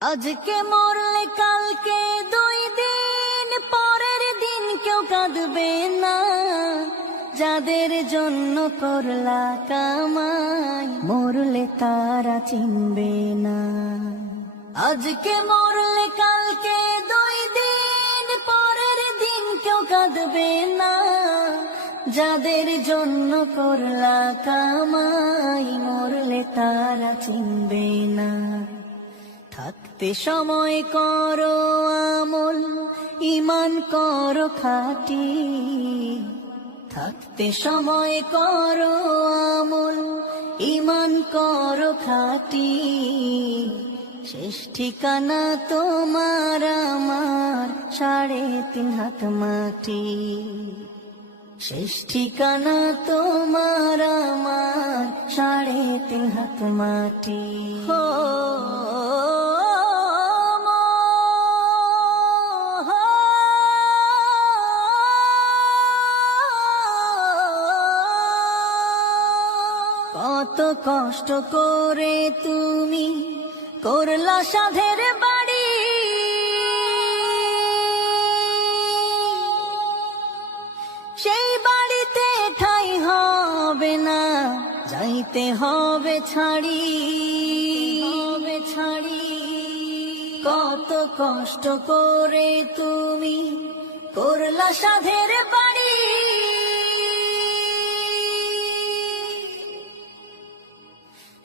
আজকে মরলে কালকে 2 দিন পরের দিন কেউ কাঁদবে না। যাদের জন্য করলা কামাই মরলে তারা চিনবে না। আজকে মরলে কালকে 2 দিন পরের দিন কেউ কাঁদবে না। যাদের জন্য করলা কামাই মরলে তারা চিনবে না। থাকতে সময় করো আমল, ঈমান করো খাঁটি। থাকতে সময় করো আমল, ঈমান করো খাঁটি। শেষ ঠিকানা তোমার আমার 3.5 হাত মাটি। শেষ ঠিকানা তোমার আমার 3.5 হাত মাটি। কত কষ্ট করে তুমি করলা সাধের বাড়ি। সেই বাড়িতে ঠাঁই হবে না, যাইতে হবে ছাড়ি। কত কষ্ট করে তুমি করলা সাধের বাড়ি।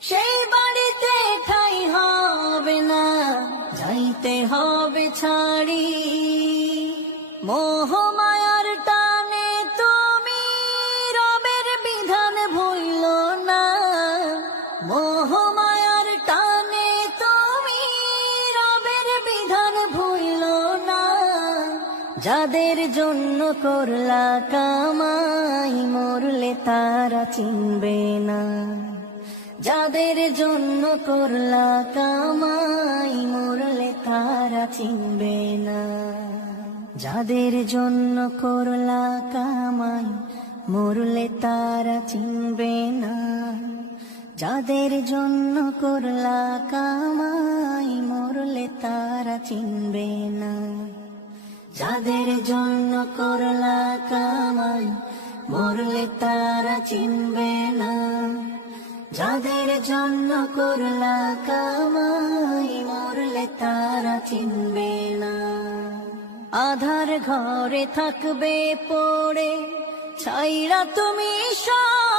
সেই বাড়িতে ঠাঁই হবে না, যাইতে হবে ছাড়ি। মোহ মায়ার টানে তুমি রবের বিধান ভুইল না। মোহ মায়ার টানে তুমি রবের বিধান ভুইল না। যাদের জন্য করলা কামাই মরলে তারা চিনবে না। যাদের জন্য করলা কামাই মরলে তারা চিনবে না। যাদের জন্য করলা কামাই মরলে তারা চিনবে না। যাদের জন্য করলা কামাই মরলে তারা চিনবে না। যাদের জন্য করলা কামাই মরলে তারা চিনবে না। যাদের জন্য করলা কামাই মরলে তারা চিনবে না। আধার ঘরে থাকবে পড়ে ছাইরা তুমি সব।